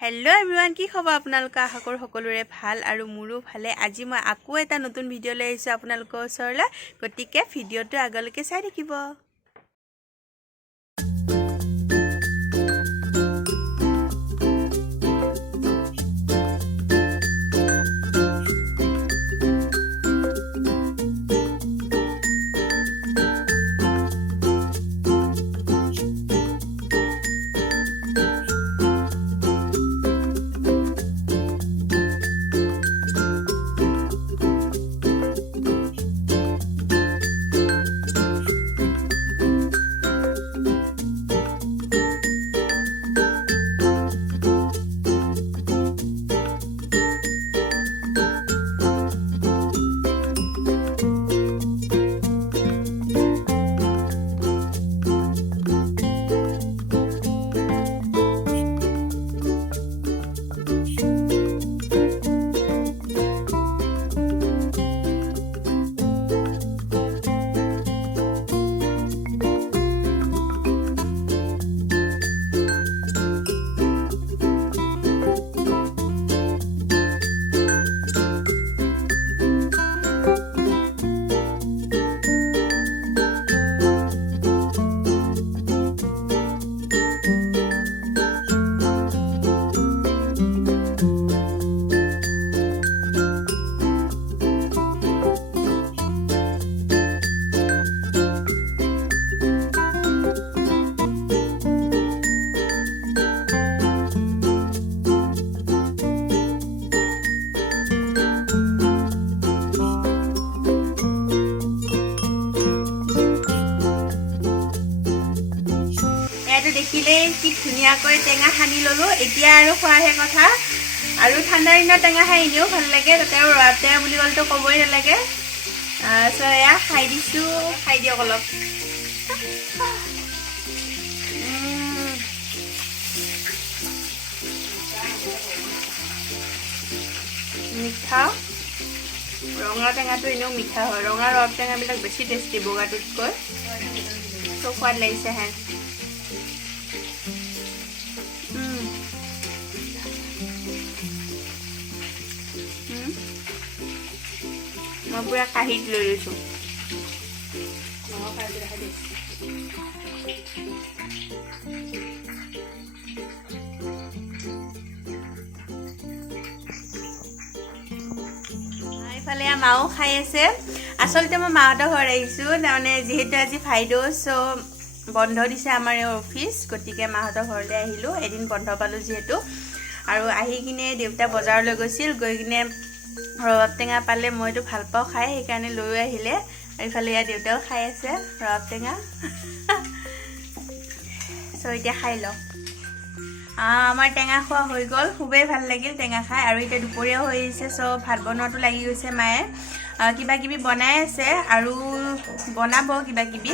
Hello everyone কি খবৰ আপোনালোকৰ আশা কৰো সকলোৰে ভাল আৰু মোৰো ভালে আজি মই আকৌ এটা নতুন ভিডিও লৈ আহিছো আপোনালোকৰ ওচৰলৈ গতিকে ভিডিওটো আগলৈকে চাই থাকিব দেখিলে কি ধুনিয়াকৈ টেঙা সানি ললো এতিয়া আৰু খোৱাহে কথা আৰু ঠাণ্ডা দিনৰ টেঙা খাই এনেও ভাল লাগে তাতে আৰু ৰবাব টেঙা বুলি ক'লেতো ক'বই নালাগে সো এয়া খাই দিছো খাই দিয়ক অলপ মিঠা ৰঙা টেঙাটো এনেও মিঠা হয় ৰঙা ৰবাব টেঙাবিলাক বেছি টেষ্টি বগাটোতকৈ তো সোৱাদ লাগিছে হে मैं पूरा काहीत ले লৈছো ইফালে মাও খাই আছে আসলতে মই মাহঁতৰ ঘৰ আহিছো মানে যেহেতু আজি ফ্ৰাইডে সো বন্ধ দিছে আমাৰ অফিস গতিকে মাহঁতৰ ঘৰলৈ আহিলো এদিন বন্ধ পালো যেহেতু আৰু আহি কিনে দেউতা বজাৰলৈ গৈছিল গৈ কিনে ৰবাব টেঙা পালে মইতো ভাল পাও খাই সেইকাৰণে লৈ আহিলে আৰু ইফালে ইয়া দেউতাও খাই আছে ৰবাব টেঙা সো এতিয়া খাই লও আমাৰ টেঙা খোৱা হৈ গল খুবেই ভাল লাগিল টেঙা খাই আৰু এতিয়া দুপৰীয়া হৈ আহিছে সো ভাত বনোৱাটো লাগি গৈছে মায়ে কিবা কিবি বনাই আছে আৰু বনাব কিবা কিবি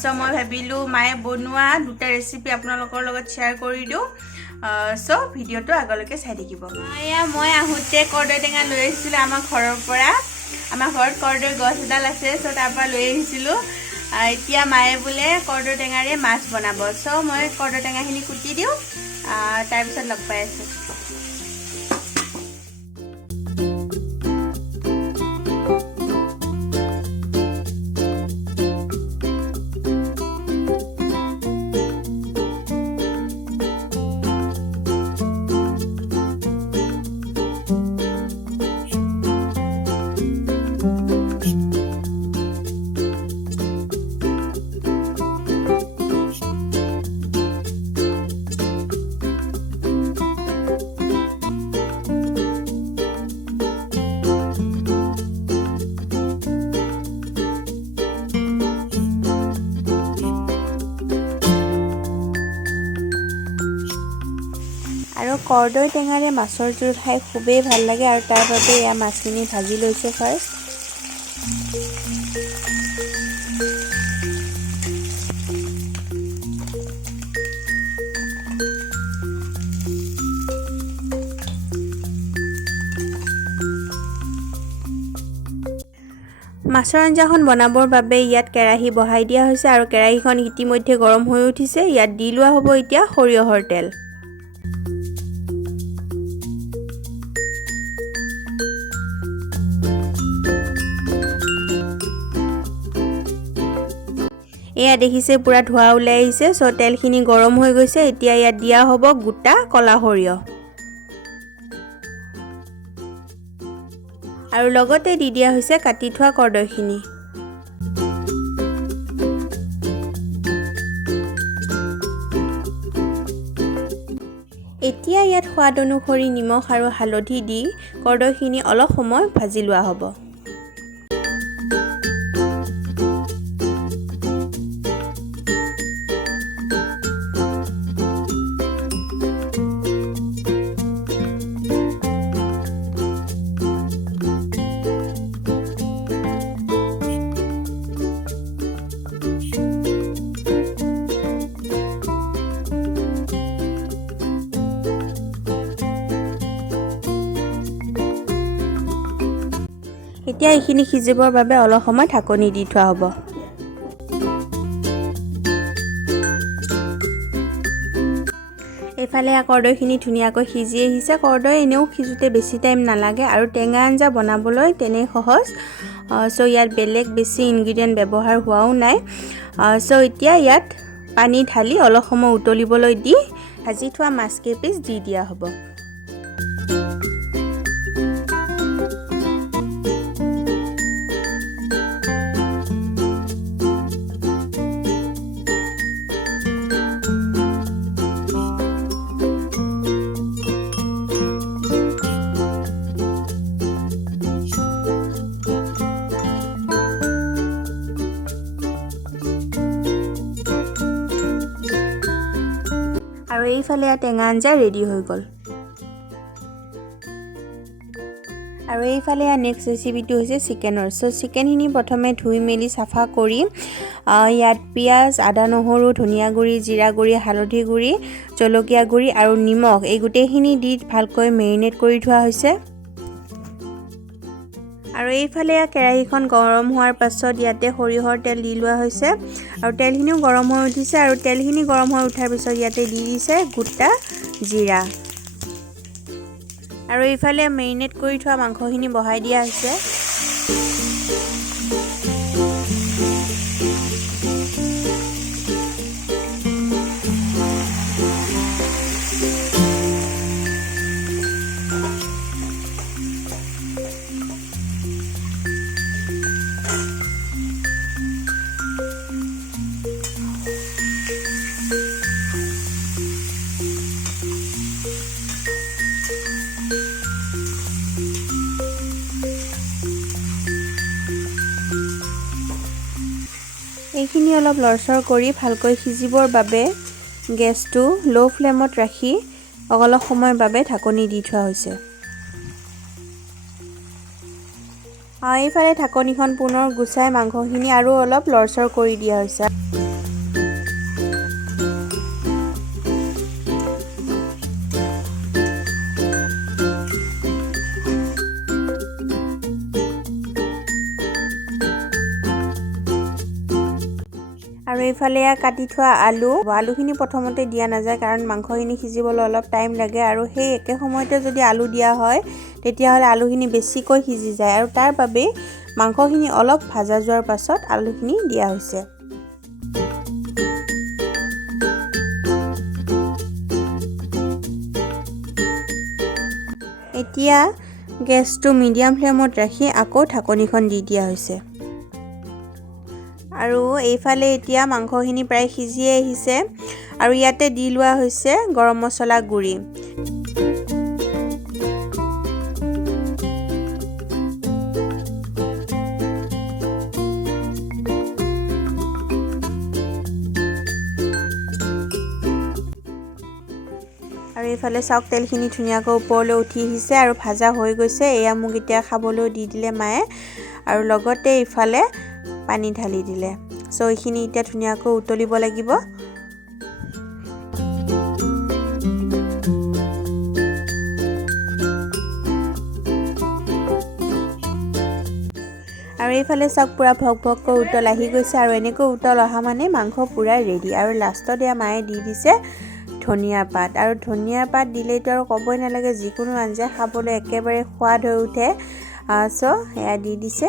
সো মই ভাবিলো মায়ে বনোৱা দুটা ৰেচিপি আপোনালোকৰ লগত শেয়াৰ কৰি দিও সো ভিডিওটো আগলৈকে চাই থাকিব এয়া মই আহোতে কৰ্দৈ টেঙা লৈ আহিছিলো আমাৰ ঘৰৰ পৰা আমাৰ ঘৰত কৰ্দৈ গছ এডাল আছে সো তাৰ পৰা লৈ আহিছিলো এতিয়া মায়ে বোলে কৰ্দৈ টেঙাৰে মাছ বনাব সো মই কৰ্দৈ টেঙাখিনি কুটি দিও তাৰ পিছত লগ পাই আছো আৰু কৰ্দৈ টেঙাৰে মাছৰ জোল খাই খুবেই ভাল লাগে আৰু তাৰ বাবে এয়া মাছখিনি ভাজি লৈছো ফাৰ্ষ্ট মাছৰ আঞ্জাখন বনাবৰ বাবে ইয়াত কেৰাহী বহাই দিয়া হৈছে আৰু কেৰাহীখন ইতিমধ্যে গৰম হৈ উঠিছে ইয়াত দি লোৱা হ'ব এতিয়া সৰিয়হৰ তেল এয়া দেখিছে পুৰা ধোৱা ওলাই আহিছে। চ' তেলখিনি গৰম হৈ গৈছে। এতিয়া ইয়াত দিয়া হ'ব গোটা কলা সৰিয়হ আৰু লগতে দি দিয়া হৈছে কাটি থোৱা কৰ্দৈখিনি। এতিয়া ইয়াত সোৱাদ অনুসৰি নিমখ আৰু হালধি দি কৰ্দৈখিনি অলপ সময় ভাজি লোৱা হ'ব। এতিয়া এইখিনি সিজিবৰ বাবে অলপ সময় ঢাকনি দি থোৱা হ'ব। এইফালে কৰ্দৈখিনি ধুনীয়াকৈ সিজি আহিছে। কৰ্দৈ এনেও সিজোতে বেছি টাইম নালাগে আৰু টেঙা আঞ্জা বনাবলৈ তেনেই সহজ। চ' ইয়াত বেলেগ বেছি ইনগ্ৰিডিয়েণ্ট ব্যৱহাৰ হোৱাও নাই। চ' এতিয়া ইয়াত পানী ঢালি অলপ সময় উতলিবলৈ দি ভাজি থোৱা মাছ কেইপিচ দি দিয়া হ'ব। আৰু এইফালে টেঙা আঞ্জা ৰেডি হৈ গ'ল। আৰু এইফালে নেক্সট ৰেচিপিটো হৈছে চিকেনৰ। চ' চিকেনখিনি প্ৰথমে ধুই মেলি চাফা কৰি ইয়াত পিঁয়াজ, আদা, নহৰু, ধনিয়া গুড়ি, জিৰা গুড়ি, হালধি গুড়ি, জলকীয়া গুড়ি আৰু নিমখ এই গোটেইখিনি দি ভালকৈ মেৰিনেট কৰি থোৱা হৈছে। আৰু এইফালে কেৰাহীখন গৰম হোৱাৰ পাছত ইয়াতে সৰিয়হৰ তেল দি লোৱা হৈছে আৰু তেলখিনিও গৰম হৈ উঠিছে। আৰু তেলখিনি গৰম হৈ উঠাৰ পিছত ইয়াতে দি দিছে গোটা জিৰা আৰু এইফালে মেৰিনেট কৰি থোৱা মাংসখিনি বহাই দিয়া হৈছে। এইখিনি অলপ লৰচৰ কৰি ভালকৈ সিজিবৰ বাবে গেছটো ল' ফ্লেমত ৰাখি অলপ সময়ৰ বাবে ঢাকনি দি থোৱা হৈছে। এইফালে ঢাকনিখন পুনৰ গুচাই মাংসখিনি আৰু অলপ লৰচৰ কৰি দিয়া হৈছে। আৰু এইফালে কাটি থোৱা আলুখিনি প্ৰথমতে দিয়া নাযায় কাৰণ মাংসখিনি সিজিবলৈ অলপ টাইম লাগে আৰু সেই একে সময়তে যদি আলু দিয়া হয় তেতিয়াহ'লে আলুখিনি বেছিকৈ সিজি যায় আৰু তাৰ বাবেই মাংসখিনি অলপ ভাজা যোৱাৰ পাছত আলুখিনি দিয়া হৈছে। এতিয়া গেছটো মিডিয়াম ফ্লেমত ৰাখি আকৌ ঢাকনিখন দি দিয়া হৈছে। আৰু এইফালে এতিয়া মাংসখিনি প্ৰায় সিজিয়ে আহিছে আৰু ইয়াতে দি লোৱা হৈছে গৰম মছলা গুড়ি। আৰু এইফালে চাওক তেলখিনি ধুনীয়াকৈ ওপৰলৈ উঠি আহিছে আৰু ভাজা হৈ গৈছে। এয়া মোক এতিয়া খাবলৈ দি দিলে মায়ে আৰু লগতে ইফালে পানী ঢালি দিলে। চ' এইখিনি এতিয়া ধুনীয়াকৈ উতলিব লাগিব। আৰু এইফালে চাওক পুৰা ভক ভককৈ উতল আহি গৈছে আৰু এনেকৈ উতল অহা মানে মাংস পুৰা ৰেডি। আৰু লাষ্টত এয়া মায়ে দি দিছে ধনিয়া পাত আৰু ধনিয়া পাত দিলেইতো আৰু ক'বই নালাগে, যিকোনো আঞ্জা খাবলৈ একেবাৰে সোৱাদ হৈ উঠে। চ' এয়া দি দিছে।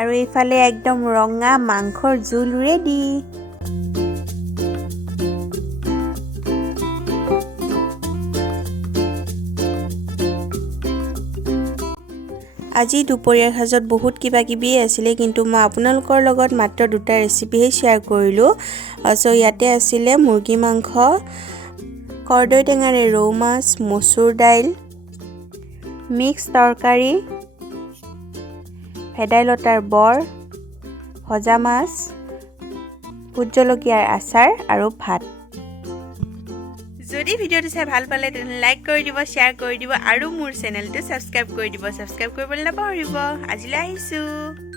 আৰু এইফালে একদম ৰঙা মাংসৰ জোল ৰেডি। আজি দুপৰীয়াৰ সাজত বহুত কিবা কিবি আছিলে, কিন্তু মই আপোনালোকৰ লগত মাত্ৰ দুটা ৰেচিপিহে শ্বেয়াৰ কৰিলোঁ। চ' ইয়াতে আছিলে মুৰ্গী মাংস, কৰ্দৈ টেঙাৰে ৰৌ মাছ, মচুৰ দাইল, মিক্স তৰকাৰী, ভেদাইলতাৰ বৰ, ভজা মাছ, ভোট জলকীয়াৰ আচাৰ আৰু ভাত। যদি ভিডিঅ'টো চাই ভাল পালে তেন্তে লাইক কৰি দিব, শ্বেয়াৰ কৰি দিব আৰু মোৰ চেনেলটো ছাবস্ক্ৰাইব কৰি দিব। ছাবস্ক্ৰাইব কৰিবলৈ নাপাহৰিব। আজিলৈ আহিছোঁ।